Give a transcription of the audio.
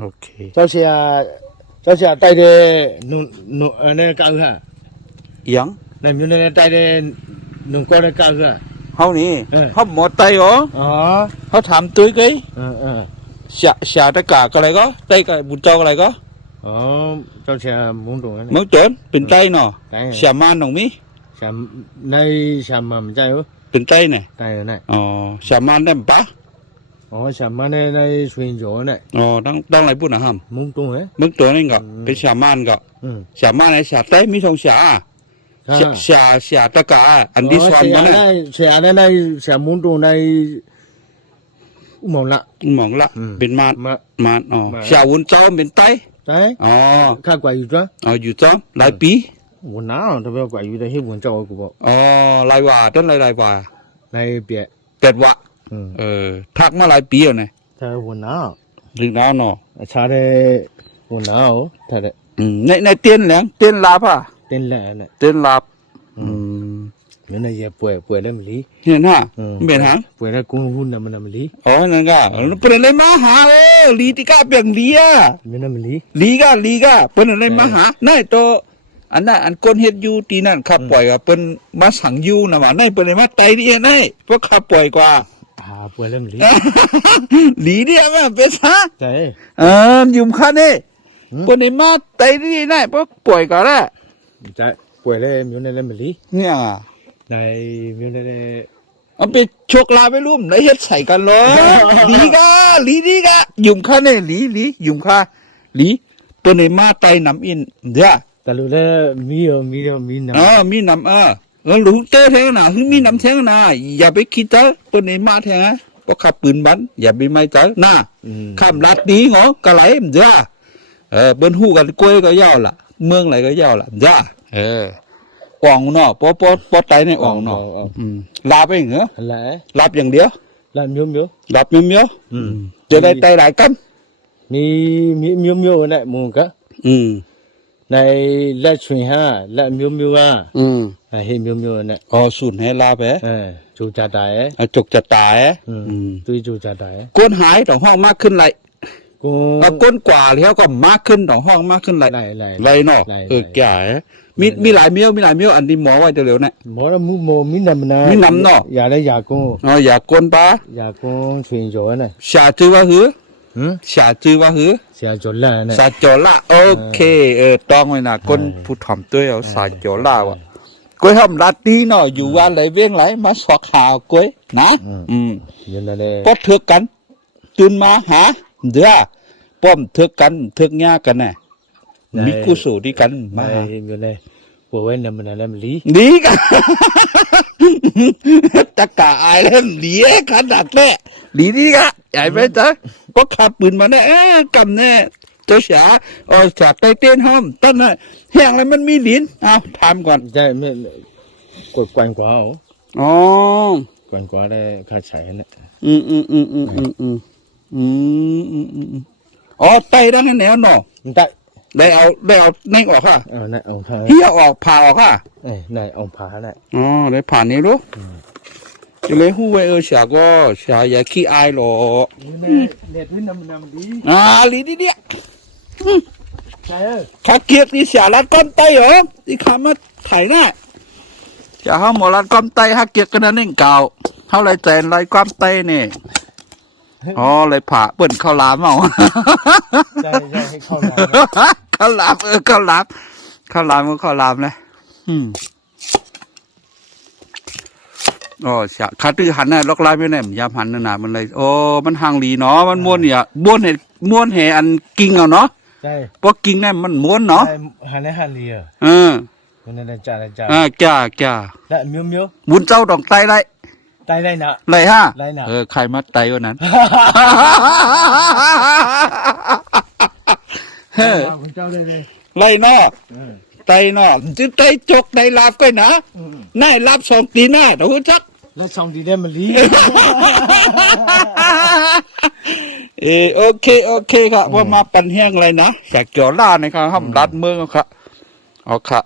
โอเคเจ้าเสียไตเดนุ่นอันนี้ก้าวค่ะ ยังในมิวเนี่ยไตเดนุ่นก็ได้ก้าวค่ะเฮานี่เฮาหมอไตเหรออ๋อเฮาถามตุ้ยกี้เออxả tất cả cái này có đây cái bún trâu cái này có อ๋อเจ้าเสียมุ้งตรงนั้น món trộn bên tây nọ xả man đồng mí ชามในชามมันใจเหรอ bên tây này ไตไหน xả man đem bá อ๋อชามมันในสวนโจเนี่ย đang đang lại bún à hầm มุ้งตรงเหรอ món trộn này ngọ cái xả man ngọ xả man này xả tây mi không xả xả tất cả anh đi xoan mà này เสียในเสียมุ้งตรงในมองละ mỏng lạ bên man xả bún trâu bên tây ใช่ข้ากว่าอยู่จ้ะ อยู่จ้ะหลายปี วันน้าทำไมกว่าอยู่ในที่วันเจ้ากูบอก หลายว่าต้นหลายว่า ในเปีย เป็ดวะทักมาหลายปีแล้วไง ถ้าวันน้า ถึงน้องเนาะ ชาเดวันน้าโอ้ถ้าเดในเตียนแหลงเตียนลาบอ่ะ เต้นแหล่เนี่ย เตียนลาบเหมือนในเย่ป่วยแล้วมันลี เห็นฮะเป็นฮะ ป่วยแล้วกุ้งหุ่นน่ะมันลี นั่นก็เป็นอะไรมาหาลีติกาเปียงลีอ่ะ มันมันลี ลีกาเป็นอะไรมาหานั่นตัวอันนั้นอันก้นเฮ็ดอยู่ตีนั่นขับปล่อยก็เป็นมาสั่งอยู่นะว่านั่นเป็นอะไรมาไตดินั่นเพราะขับปล่อยกว่า ป่วยแล้วมันลี ลีเดียวมันเป็นซะ ใช่ ยุ่มคันนี่เป็นอะไรมาไตดินั่นเพราะปล่อยก็แล้ว ใช่ป่วยแล้วมันแล้วมันลี เนี่ยในมันแล้ว เอาไปโชคลาไปร่วมไหนเฮ็ดใส่กันเลยลีดีกะยุ่มคันนี่ลียุ่มค่าลีเป็นอะไรมาไตน้ำอินเด้อแต่รู้แล้วมีน้ำ มีน้ำลูกเตอแทงนะมีน้ำแทงนะอย่าไปคิดเจอเป็นไอ้มาแทงเพราะขับปืนบันอย่าไปไม่เจอนะข้ามลัดนี้เหรอกะไหลมันจ้าเบิ้นหูกันกล้วยก็ยาวละเมืองไหนก็ยาวละจ้าอ่องเนาะปอไตในอ่องเนาะลาไปเหรอลาบอย่างเดียวลาบมิ้วลาบมิ้วจะได้ไตหลายกันมีมิ้วเนี่ยมึงก็ในละชวนฮะละมิ้วอ่ะเห็นมิ้วเนี่ยสูตรให้ลาไปจูจ่าตายจุกจะตายตุยจูจ่าตายก้นหายต่อห้องมากขึ้นไรก้นกว่าแล้วก็มากขึ้นต่อห้องมากขึ้นไรเนาะแก่มีหลายเมี้ยวอันนี้หมอไว้เร็วๆเนี่ยหมอแล้วมีน้ำนะเนาะอย่าได้ยาก้นอย่าก้นปะยาก้นชวนโจเนี่ยชาจื้อว่าหือชาจื้อว่าหือชาโจล่าเนี่ยชาโจล่าโอเคต้องไว้นะก้นผู้ถ่อมตัวเอาชาโจล่าวะก้อยหอมลาตีเนาะอยู่ว่าไหลเวียงไหลมาสอกข่าวก้อยนะยังไงเลยพอเถือกกันตื่นมาหาเด้อป้อมเถือกกันเถือกยากันแน่มีกุศลที่กันมายังไงปวดน้ำมันอะไรมันลีกันตะกาอายแล้วลีขนาดแน่ลีดีกะใหญ่ไปจ้ะพอขับปืนมาเนี่ยกำแน่เจ้าฉาจากใต้เต้นห้อมตั้งน่ะแห้งแล้วมันมีลิ้นเอาทำก่อนใช่ไม่กดกวนกว่ากวนกว่าได้ค่าใช้เนี่ยไตดังแนวเนาะได้เอาในออกค่ะในออกผ่าเฮียออกผ่าออกค่ะในออกผ่าแหละได้ผ่านนี้รู้จะเลยหู้ไว้ฉาก็ฉาอย่าขี้อายหรอกเด็ดที่น้ำดีลีดีเนี่ยข้าเกียรติฉาลัดก้อนไตเหรอที่ข้ามาถ่ายหน้าจะห้าหมอลัดก้อนไตฮักเกียรติกันนั่นเองเก่าเท่าไรแจนไรก้อนไตเนี่ยเลยผ่าเปิ่นข้าวหลามเอาใช่ให้ข้าวหลามข้าวหลามข้าวหลามก็ข้าวหลามเลยข้าตื้อหันน่ะล็อกไล่ไม่แน่ยามหันน่ะมันเลยมันห่างลีเนาะมันม้วนเนี่ยม้วนเหอันกิ่งเอาเนาะใช่เพราะกิ่งเนี่ยมันม้วนเนาะหันลีมันนั่นจ่าจ้าและมิ้วบุญเจ้าดอกไตไรไตไรนะไรฮะใครมาไตวันนั้นคุณเจ้าได้เลยไรเนาะไตเนาะจะไตจกไตลาบก็นะน่าลาบสองตีหน้าเดี๋ยวจักแล้วสองตีได้มันลีโอเคครับว่ามาปั่นแห้งอะไรนะจากจอล่านะครับห้ามรัดเมืองครับเอาค่ะ